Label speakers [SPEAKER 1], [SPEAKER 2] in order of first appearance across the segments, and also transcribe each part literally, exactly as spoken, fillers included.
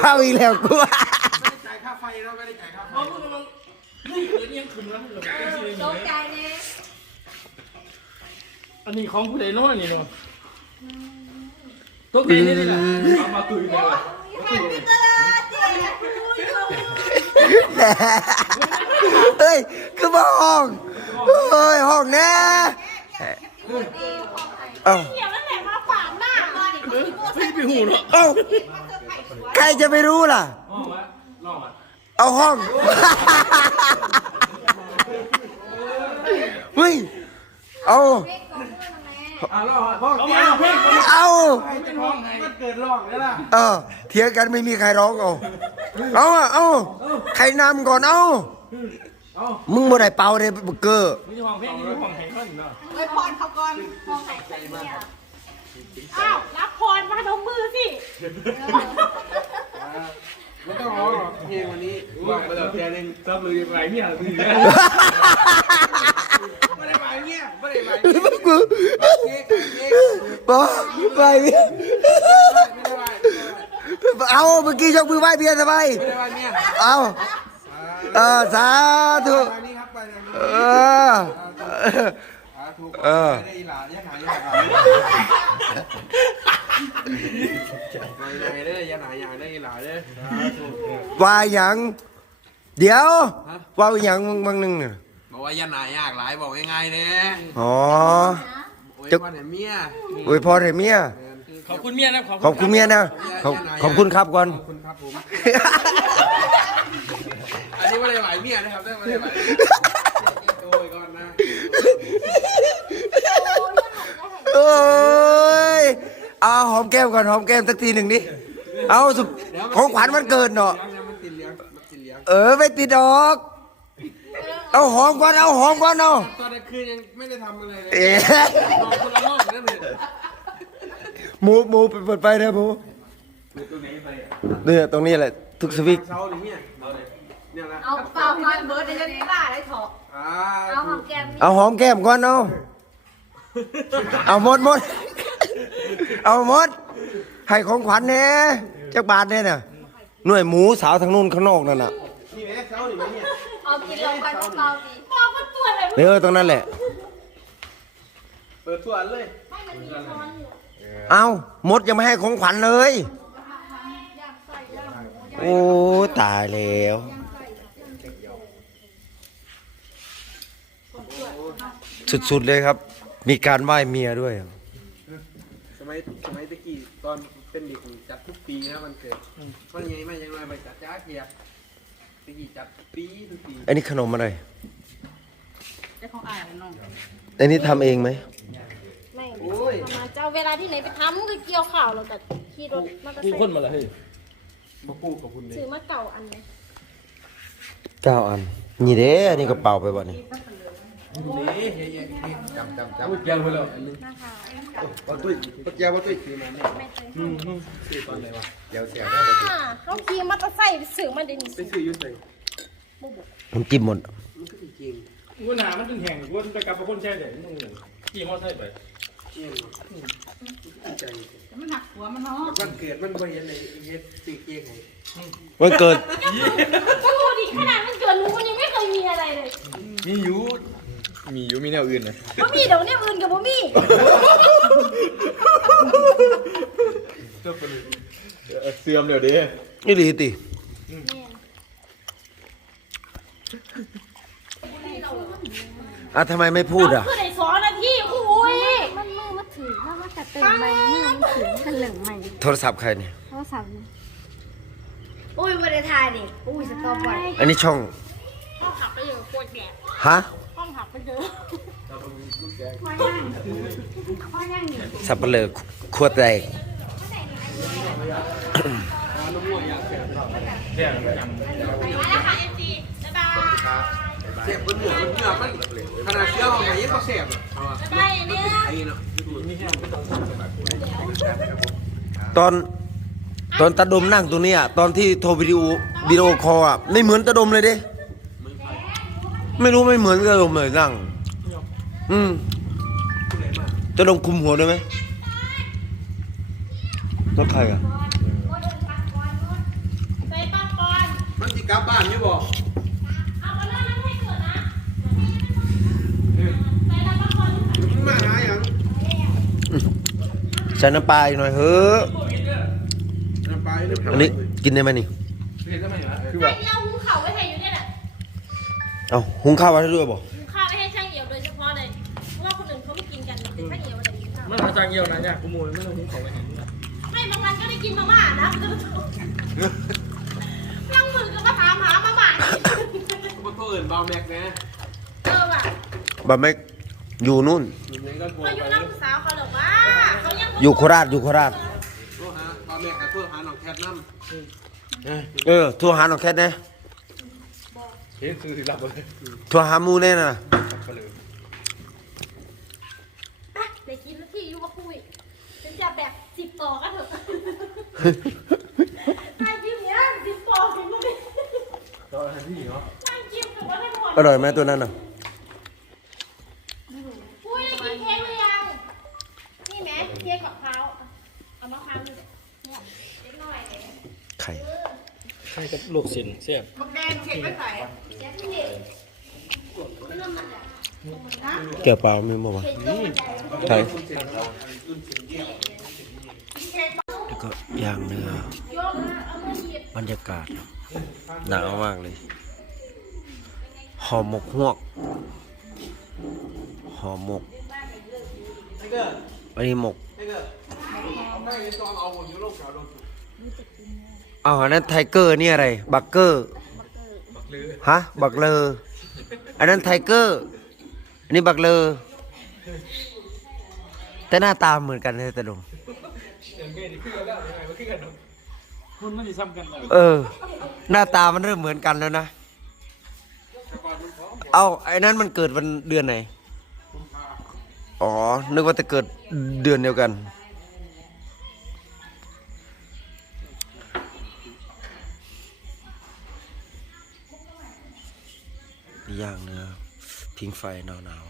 [SPEAKER 1] เผาอีกแล้วกู
[SPEAKER 2] ไม่ได้จ่ายค่าไฟแล้วไม่ได้จ่ายค่าไฟ
[SPEAKER 3] เฮ้ยเดี๋ยวนี้ยังขึ้นแล้วเหรอเป็นชื่ออย่าง
[SPEAKER 4] ตก
[SPEAKER 3] นี้
[SPEAKER 4] ใจเนี่ย
[SPEAKER 3] อันนี้ของผู้ใดโน่นนี่เนาะตัวเป็นนี่แหละเอามาตุยเลยว่ะ
[SPEAKER 4] แฮปปี้เบิร์ดเดย์ทูยู
[SPEAKER 1] เฮ้ยคือบ่ห้องเฮ้ยห้องแน่เอ้า
[SPEAKER 4] เดี๋ยวนั่นแหละมาฝากหน้ามาดิ
[SPEAKER 3] เออไม่ไปหูเนาะ
[SPEAKER 1] เอ้าใครจะไปรู้ล่ะ
[SPEAKER 3] ลองวะลองวะ
[SPEAKER 1] เอาห้องเฮ้ยเอา
[SPEAKER 2] อ่าล่อพ่อ
[SPEAKER 3] เอา
[SPEAKER 2] เตี้
[SPEAKER 3] มาย เอาเพื่อน
[SPEAKER 1] เอา
[SPEAKER 2] เป็นห้องไงมันเกิดร่องแล้วล่ะ
[SPEAKER 1] เออเถียงกันไม่มีใครร้องเอาเอาอะเอาใครนำก่อนเอา
[SPEAKER 3] เอา
[SPEAKER 1] มึงบ่ได้เป่าเลยบุกเกอร์
[SPEAKER 3] ไม่ใช่ห้องเพลงนี่ห้องแห่งนั่นเนาะ
[SPEAKER 4] ไว้พรเขาก่อนพรใส่ใจมากอ้าวรับพรมาดมมือสิ
[SPEAKER 2] ไม่ต้องร้องหรอกเพลงวันนี้บอกไปแล้วแกนึง
[SPEAKER 3] ซับเลยไรเนี่ยสิ
[SPEAKER 2] ไม่ได้หมายเงี้ยไม่ได้หมาย
[SPEAKER 1] กู
[SPEAKER 2] เค้กเค้ก
[SPEAKER 1] บอกไปเบียร์
[SPEAKER 2] ไม่ได้หมาย
[SPEAKER 1] เอาเมื่อกี้ยกมือไหว้เบียร์ทำไม
[SPEAKER 2] ไม่ได้หมายเนี่ย
[SPEAKER 1] เอาเออสาธุ
[SPEAKER 2] ไปนี่ครับไปทางนี้
[SPEAKER 1] เออ
[SPEAKER 2] สาธุ
[SPEAKER 1] เออ
[SPEAKER 2] ไม่ได้อีหลายันหายยันหายไม่ได้ยันหายยันได้อีหลาเด้อ
[SPEAKER 1] ว่าหยังเดี๋ยวว่าหยังบางนึงเนี่ย
[SPEAKER 2] บอกว่ายันหายยากหลายบอกง่ายๆเนี่ย
[SPEAKER 1] อ๋อ
[SPEAKER 2] โอ้ยวันไหนเมีย
[SPEAKER 1] อวยพรให้เมีย
[SPEAKER 3] ขอบคุณเมียนะ
[SPEAKER 1] ขอบคุณเมียนะขอบขอบคุณครับก่อน
[SPEAKER 2] ขอบคุณครับผม อันนี้ไม่ได้หมายเมียนะครับไม่ได้หมายโอ้ยก่อนนะ
[SPEAKER 1] โอ้ยเอาหอมแก้มก่อนหอมแก้มสักทีหนึ่งดิเอาสุของขวัญมันเกิดเนาะ
[SPEAKER 2] มันติดเลี้ยงมันติดเลี้ยง
[SPEAKER 1] เออไม่ติดดอก เอาหอมก่อนเอาหอมก่อนเอา
[SPEAKER 2] ตอนกลางคืนยังไม่ได้ทำอะไรเลย
[SPEAKER 1] เอ๊ะ
[SPEAKER 2] นอนคนละห้องนั่นเลย
[SPEAKER 1] หมูหมูเปิดไฟนะหมูเนี่ยตรงนี้แหละทุกสวิตช์
[SPEAKER 2] เช้าหรือเนี่ยเนี่ยนะ
[SPEAKER 4] เอาเปล่าก่อนเบิร์ดเดี๋ยวจะได้บ้าได้ถอด
[SPEAKER 2] อ่า
[SPEAKER 4] เอาหอมแก้ม
[SPEAKER 1] เอาหอมแก้มก่อนเอาเอาหมดหมดเอาหมดให้ของขวัญเนี่ยจักบาทเนี่ยน่ะหน่วยหมูสาวทางนู้นข้างนอกนั่นน่ะ
[SPEAKER 2] นี่แม่เช้าหรือไม่เนี่ย
[SPEAKER 4] เอากินลงไปเบาๆดีบอกว่าตัวเลย
[SPEAKER 1] เออตรงนั้นแหละ
[SPEAKER 2] เปิดส่วนเลย
[SPEAKER 4] ให้มันมีช้อนอยู่
[SPEAKER 1] เอาหมดยังไม่ให้ของขวัญเลย โอ้ตายแล้ว สุดๆเลยครับ มีการไหว้เมียด้วย
[SPEAKER 2] สมัยสมัยตะกี้ตอนเป็นเด็กจัดทุกปีนะมันเกิดมันยังไงไม่ยังไงไปจัดจ้าเกียร์ตะกี้จัดทุกปีทุกปี
[SPEAKER 1] อันนี้ขนมอะไร
[SPEAKER 4] จะของอ่านน้อง
[SPEAKER 1] อันนี้ทำเองไหม
[SPEAKER 4] ไม่
[SPEAKER 2] โอ้ย
[SPEAKER 4] มาเจ้าเวลาที่ไหนไปทำก็เกี่ยวข่าวเราแต่ขี่รถมอเตอร์
[SPEAKER 3] กู
[SPEAKER 4] ไซ
[SPEAKER 3] คน
[SPEAKER 4] ค์
[SPEAKER 3] มาละเฮ้ย
[SPEAKER 2] มาพูดกับคุณเลย
[SPEAKER 4] ซื้อมาเก่าอันไหม
[SPEAKER 1] เก้าอัน นี่เด้อันนี้กระเป๋าไปบ่นี่
[SPEAKER 2] นี่เฮ้ยจำจำจำ
[SPEAKER 3] พูดยังไปแล้ว
[SPEAKER 4] นะคะ
[SPEAKER 2] ปะตุ้ยปะแก้วปะตุ้ยคือมันเนี่ย
[SPEAKER 4] ไม่เคย
[SPEAKER 3] อืมอืม
[SPEAKER 2] ซื้อตอนไหนวะเดี๋ยวเสีย
[SPEAKER 4] อ่าเขาขี่มอเตอร์ไซค์ไปซื้อมาเดี๋ยวนี้
[SPEAKER 2] ไปซื้อยุ่งเลย
[SPEAKER 1] น้ำจิ้มหมด
[SPEAKER 2] มันก็จริง
[SPEAKER 3] กูหนามันถึงแห่งกูไปกลับกับคนแช่เดี๋ยวมึงขี่มอเตอร์ไซค์ไป
[SPEAKER 2] จริงใจ
[SPEAKER 4] มันหักหัวมันเนาะ
[SPEAKER 2] วันเกิดมันไปเห็นเลยเฮ็ดตีเกียงไง
[SPEAKER 1] วันเกิด
[SPEAKER 4] ดูดิขนาดมันเกิดรู้มันยังไม่เคยมีอะไรเลย
[SPEAKER 3] มีอยู่มีอยู่มีแนวอื่นนะ
[SPEAKER 4] บ่มีเดี๋ยวเนี่ยอื่นกับบ่มี
[SPEAKER 3] เสื่อมเดี๋ยวดิ
[SPEAKER 1] นี่ดีติอ่ะทำไมไม่พูดอ่ะ
[SPEAKER 4] คือในสองนาทีอุ้ย
[SPEAKER 5] มันมือมาถือถ้าว่าจะตื่นใหม่มือมันถือกันเหลืองใหม่
[SPEAKER 1] โทรศัพท์ใครเนี่ย
[SPEAKER 5] โทรศัพท์
[SPEAKER 4] อุ้ยวันเดทายดิอุ้ยสต็อปไว้
[SPEAKER 1] อันนี้ช่อง
[SPEAKER 4] ห้องหักไปเยอะโคตรแก่
[SPEAKER 1] ฮะ
[SPEAKER 4] ห้องหักไปเยอะ
[SPEAKER 1] สับปะเลอขวดแตก
[SPEAKER 3] แช่ประจำ
[SPEAKER 4] ไปแล้วค่ะเอ็มจีบ๊ายบาย
[SPEAKER 2] เสียบมันเหนือมันเหนือมันขนาดเสื้อของไหนยังก็เสียบอ่ะเอาอ่ะ
[SPEAKER 4] บ๊ายบายเนี่ย
[SPEAKER 2] ไอ้เนาะ
[SPEAKER 1] ตอนตอนตาดมนั่งตรงเนี้ยตอนที่โทรวิดีโอวิดีโอคอลอ่ะไม่เหมือนตาดมเลยเด้ไม่รู้ไม่เหมือนตาดมเลยนั่ง อืมตาดมคุมหัวด้วยไหมแล้วใครอ่ะ
[SPEAKER 2] กลับบ้านอยู่บ่
[SPEAKER 4] เอามาเล่าน้ำให้เกิดนะไปรับละคร
[SPEAKER 2] มึงมาหาหยัง
[SPEAKER 1] ใส่น้ำปลาอีกหน่อยเฮ้อะ
[SPEAKER 2] น้ำปลาอยู่
[SPEAKER 1] อันนี้กินได้ไหมนี่
[SPEAKER 2] คือ
[SPEAKER 4] ใคร
[SPEAKER 2] แบบ
[SPEAKER 4] ที่เอาหุงข้าวไว้ให้อยู่เนี่ยแหละ
[SPEAKER 1] เอาหุงข้าวไว้ให้ด้วยบ่
[SPEAKER 4] หุงข้าวไว้ให้ช่างเอี่ยวโดยเฉพาะเลยเพราะว่าคนอื่นเขาไม่กินกันแต่ช่างเอี่ยวมันจะกินข้าว
[SPEAKER 3] มันมาจากเยี่ยวนะเนี่ยกูโมยไม่ต้องทิ้งของไปเห็น
[SPEAKER 4] ไม่บางวันก็ได้กินมาม่านะนั่งมือก็มาถามหามาม่า
[SPEAKER 2] บ่โทรเอิ้นบ่าวแม็กนะ
[SPEAKER 4] เออว่ะ
[SPEAKER 1] บะแม็กอยู่นู่น
[SPEAKER 2] อยู่ไหนก็โทร
[SPEAKER 4] มาอ
[SPEAKER 2] ไป
[SPEAKER 4] ยู่น้ำสาวเขาหรอกว่าเขายัง
[SPEAKER 1] อยู่โคราชอยู่โคราช
[SPEAKER 2] โทรหาบ่าวแม็กกับโทรหาน้องแคทนำ
[SPEAKER 1] เออโทัวหาน้องแคทแน่
[SPEAKER 3] เฮ้ยคือสิรับเลย
[SPEAKER 1] โทัวหาหมูแน่น่ะ
[SPEAKER 4] อ่ะเดี๋ยวกินแล้วที่อยู่กับปุ้ยฉันจะแบบสิบต่อกันเถอะไอ้ยิ้มเนี้ยสิบต่อสิบลูกนี่
[SPEAKER 3] ตอนที่เนาะ
[SPEAKER 4] นั่งจิ้มแต่ว่าไม่หมด
[SPEAKER 1] อร่อยไหมตัวนั้นน่ะ
[SPEAKER 4] ปุ้ยได้กินเค้กหรือยังนี่ไหมเค้กกับเขาเอามะพร้าวดูเนี่ยเล็กน้อยเลย
[SPEAKER 1] ไข่
[SPEAKER 3] ใครกับลวกสินเสียบ
[SPEAKER 4] แดงเค้กไม่ใส่เดี๋ยวพี่เด็กไม่ต้องมาจากนะ
[SPEAKER 1] แก้วเปล่าไม่บอกว่า
[SPEAKER 4] เค้กเยอะมันใหญ่
[SPEAKER 1] ไข่แล้วก็ย่างเนื้อ
[SPEAKER 4] โยกเอามาหยิบบ
[SPEAKER 1] รรยากาศหนาวมากเลยห่อหมกฮวกห่อหมกอันนี้หมกอ้าวอันนั้นไทเกอร์นี่อะไรบักเกอร์ฮะบักเลออันนั้นไทเกอร์อันนี้บักเลอแต่หน้าตาเหมือนกันเลยแต่ดม
[SPEAKER 3] คุณมันจะซ้ำกันเลย
[SPEAKER 1] เออ หน้าตามันเริ่มเหมือนกันแล้วนะ เอาไอ้นั้นมันเกิดวันเดือนไหน อ๋อ นึกว่าจะเกิดเดือนเดียวกัน ย่างเนื้อพิงไฟหนาว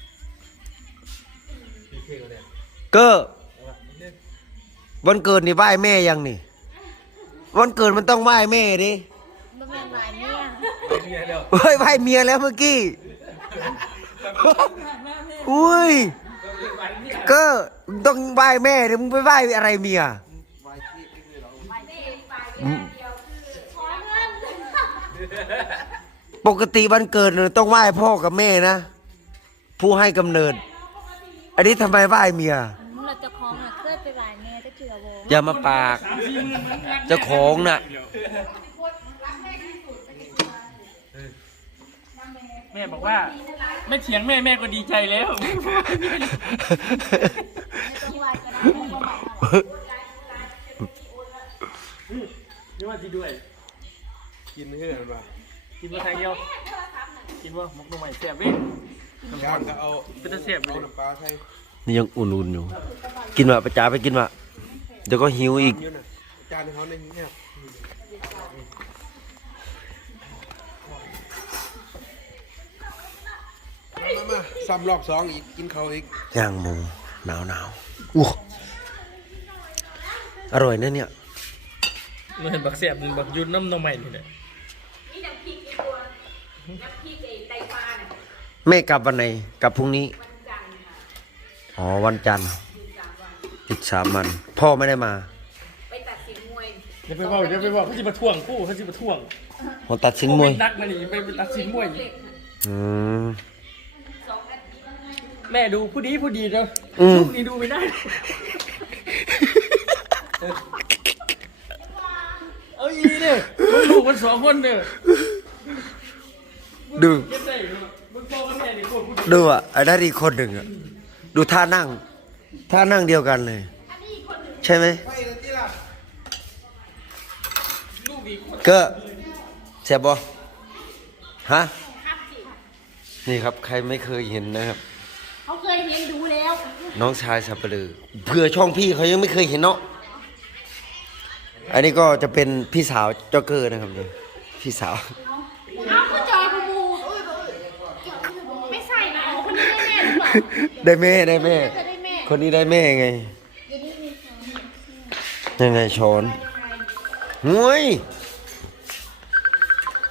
[SPEAKER 1] ๆก็วันเกิดนี่ไหว้แม่ยังนี่ วันเกิดมันต้องไหว้แม่ดิ
[SPEAKER 5] มันเป็นหลายเนี่ย
[SPEAKER 1] เฮ้ยไหว้เมียแล้วเมื่อกี้ อุ้ย ก็ต้องไหว้แม่ดิมึงไปไหว้อะไรเมีย
[SPEAKER 4] ขอเงิน
[SPEAKER 1] ปกติวันเกิดเนี่ยต้องไหว้พ่อกับแม่นะ ผู้ให้กำเนิด อันนี้ทำไมไหว้เมีย
[SPEAKER 5] เราจะคล้องอ่ะเคยไปหลายเนี่ยจะเจือโบ
[SPEAKER 1] อย่ามาปาก เจ้าของน่ะ
[SPEAKER 3] แม่บอกว่าไม่เถียงแม่แม่ก็ดีใจแล้ว
[SPEAKER 5] ไม่ต้องไหวก็ได้ไม่ต้องไหวก็ได้
[SPEAKER 3] นี่ว่าที่ด้วย
[SPEAKER 2] กินเฮือนว่า
[SPEAKER 3] กินมาทางเดียวกินว่ามุกลงใหม่เสียบเว้ย
[SPEAKER 2] ย่างก็เอา
[SPEAKER 3] เป็นตะเสียบเล
[SPEAKER 2] เอา
[SPEAKER 3] ย
[SPEAKER 2] น้ำปลาใส่
[SPEAKER 1] นี่ยังอุ่นๆอยู่ กินมาประจาไปกินมาเดี๋ยวก็หิวอีก
[SPEAKER 2] อยู่น่ะจานให้เขาในนี้เนี่ยมามาซ้ำรอบสองอีกกินเขาวอีก
[SPEAKER 1] ย่างหมูหนาวหนาวๆอู้อร่อยนะเนี่ย
[SPEAKER 3] มันเห็นบักเสียบมันบักยุนน้ำนมใหม่นี่แหละ
[SPEAKER 4] นี่น้ำพริกไอ้ตัวน้ำพริกไอ้ไตปลาเนี่ย
[SPEAKER 1] แม่กลับวันไหนกลับพรุ่งนี้
[SPEAKER 4] วันจันทร์ค่ะ
[SPEAKER 1] อ๋อ วันจันทร์
[SPEAKER 4] หยุดสามวัน
[SPEAKER 1] อีกสามวัน พ่อไม่ได้มา
[SPEAKER 4] ไปตัดสินมวย
[SPEAKER 3] อย่าไปบอกอย่าไปบอกเขาจะมาท่วงกู้เขาจะมาท่วง
[SPEAKER 1] ผมตัดสินมวย
[SPEAKER 3] นักนะนี่ไปตัดสินมวย
[SPEAKER 1] อืม
[SPEAKER 3] แม่ดูผู้ดีผู้ดีเนาะ
[SPEAKER 1] อืม
[SPEAKER 3] ลูกนี่ดูไม่ได้ เอาอีเนี่ยมันลูกมันสองคนเด้อ
[SPEAKER 1] ดู
[SPEAKER 3] เก็บได้เนอะมึงพ่อกับแม่นี่โคตรผู้ดี
[SPEAKER 1] ดูอ่ะไอ้นั่นอีกคนหนึ่งอ่ะ ดูท่านั่ง ท่านั่งเดียวกันเลย ใช่ไหม
[SPEAKER 2] ไปแล้วที่ล่ะ
[SPEAKER 3] ลูกดีโคตร
[SPEAKER 1] ก็เสียบอฮะ นี่ครับใครไม่เคยเห็นนะครับ
[SPEAKER 4] เขาเคยเห็นดูแล้ว
[SPEAKER 1] น้องชายสับปะลือเผื่อช่องพี่เขายังไม่เคยเห็นเนาะ อันนี้ก็จะเป็นพี่สาวจ็อกเกอร์นะครับนี่พี่สาว
[SPEAKER 4] เอาคือจอยกูมูไม่ใส่นะเอาคนนี้ได้แม่หรือเปล่า
[SPEAKER 1] ได้แม่ได้แม่
[SPEAKER 4] จะได้แม่
[SPEAKER 1] คนนี้ได้แม่ไง ยังไงช้อนหุ้ย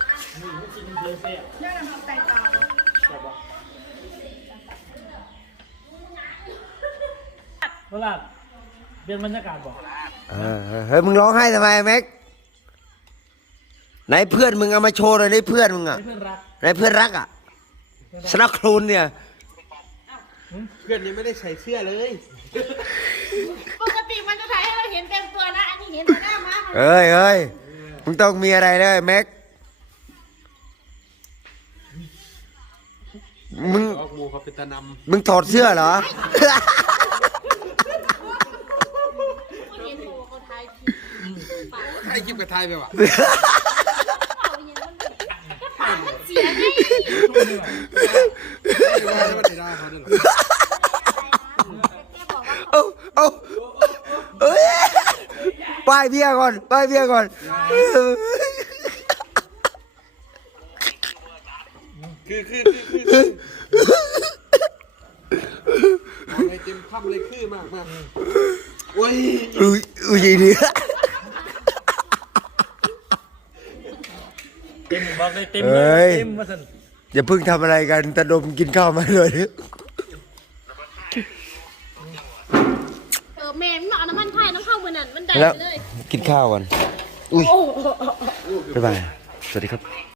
[SPEAKER 3] เปลี่ยนบรรยากาศบอก
[SPEAKER 1] เออเฮ้ยมึงร้องไห้ทำไมแม็กไหนเพื่อนมึงเอามาโชว์หน่อยนี่เพื่อนมึงอ่ะ
[SPEAKER 3] ให้เพื่อนรัก
[SPEAKER 1] ไหนเพื่อนรักอ่ะสนักครูนเนี่ย
[SPEAKER 2] เพื่อนยังไม่ได้ใส่เสื้อเลย
[SPEAKER 4] ปกติมันจะถ่ายให้เราเห็นเต็มตัวนะ อันนี้เห็นแต่หน้าม้า
[SPEAKER 1] เอ้ยเอ้ยมึงต้องมีอะไรเลยแม็กมึง
[SPEAKER 2] ออกมูเขาเป็นตะน
[SPEAKER 1] มึงถอดเสื้อเหรอ
[SPEAKER 4] เขาเห็นโอ้เขาถ่ายผิดปาก
[SPEAKER 2] ำใครคลิปกับไทยไปวะ
[SPEAKER 4] เขาเห็นมันปากมันเสียไง
[SPEAKER 2] ไม่ได้ไม่ได้เขาเนี่ยหรอ
[SPEAKER 4] แกบอกว่า
[SPEAKER 1] เอาเอาเอ้ยป้ายเบี้ยก่อนป้ายเบี้ยก่อน
[SPEAKER 2] คือคือคือคืออะไรเต็มคำเลยคือมากมากโอ้ย
[SPEAKER 1] อุ้ยอุ้ยดีดี
[SPEAKER 3] เต็มบอกเลยเต็มเลยเต็มมาสั่น
[SPEAKER 1] อย่าเพิ่งทำอะไรกันตะดมกินข้าวมาเลย
[SPEAKER 4] เออแม่ไม่เอาน้ำมันพายน้ำข้าวมันนั่นมันได้
[SPEAKER 1] แล้ว
[SPEAKER 4] เลย
[SPEAKER 1] กินข้าวก่อนอุ้ยบ๊ายบายสวัสดีครับ